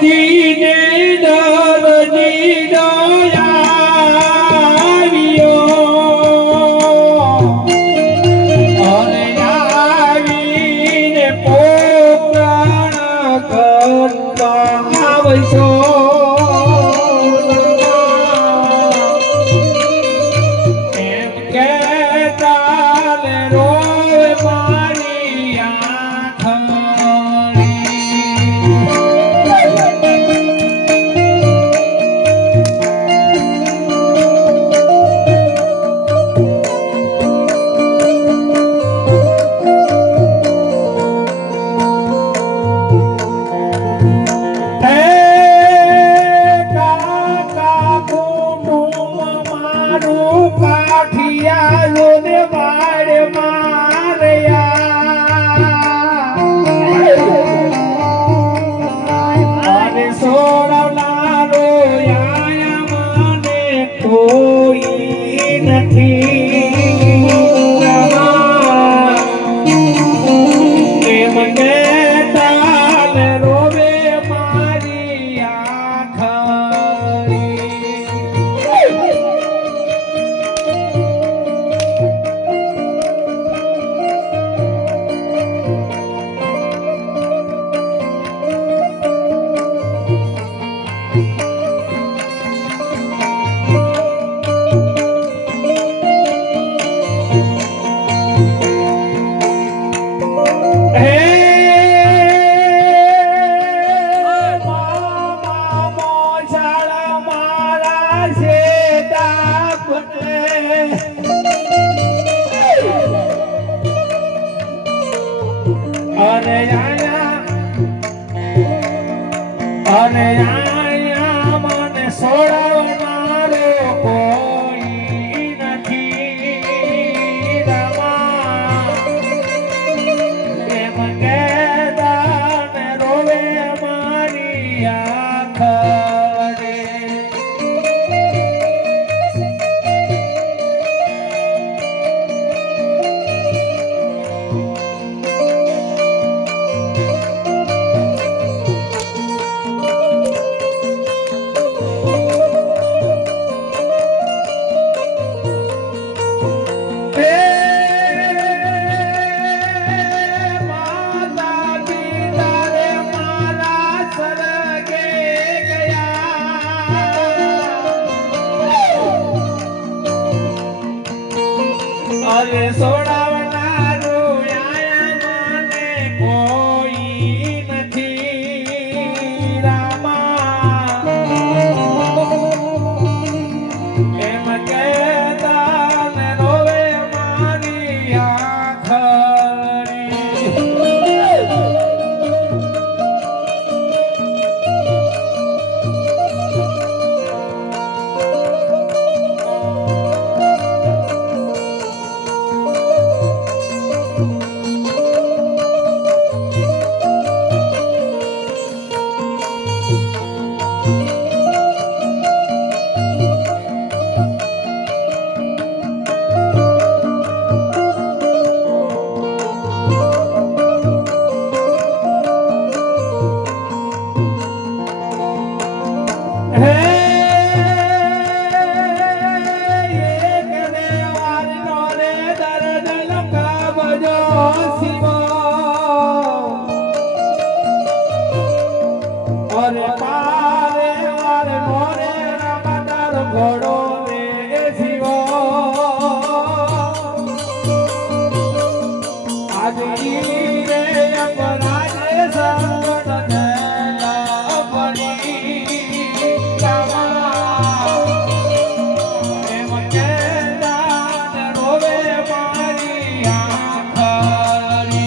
જીને દરજી દયાવ્યો અને આવીને પોકરણ કરતા આવશો એમ કહેતા રોવે મારી કોઈ નથી એમ કહેતા રોવે મારી આખરી અને આયા મને સોડવનારો કોઈ નથી રામા એમ કહેતા ને રોવે મારી આખરે અરે સોડાવનારું આયા મને કોઈ નથી રામા એમ કહેતા ને રોવે મારી આખરી ઘોડો રે શિવો આજી રે અપરાધે સંગત થયેલા ફરી રામા એમ કહેતા રોવે મારી આખરી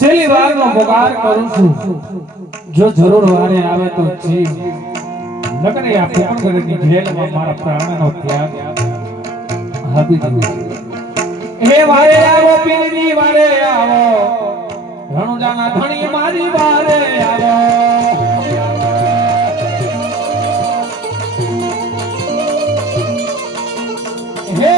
છેલ્લી વારનો પુકાર કરું છું જો જરૂર વારે આવે તો જીવ નકરે આ પોકણગઢની જેલમાં મારા પ્રાણનો ત્યાગ આપી દીધો હે વારે આવો પીરની વારે આવો રણુજાના ધણી મારી વારે આવો હે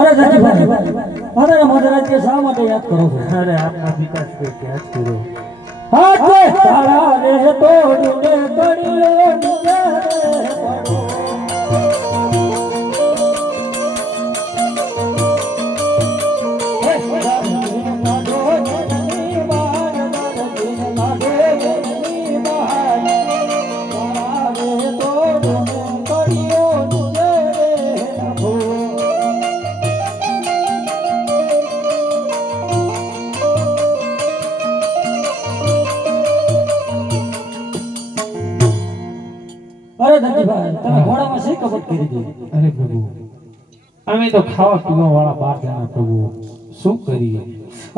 અરે ધનજીભાઈ મારા મહારાજ કે શા માટે યાદ કરો છો? અરે આપના વિકાસ કે યાદ કરો હાથે તારા રે તોડીને તળિયો નીચે પડો અરે ધનજીભાઈ તમે ઘોડામાં શી કપટ કરી દીધી? અરે પ્રભુ અમે તો ખાવા પીવા વાળા 12 જણા પ્રભુ શું કરીએ?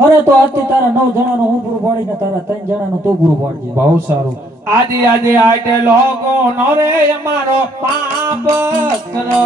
અરે તો આજથી તારા 9 જણાનું હું પૂરું પાડીને તારા 3 જણાનું તું પૂરું પાડજે. બહુ સારું. આજે આટે લોકો નો રે અમારો પાપ કરો.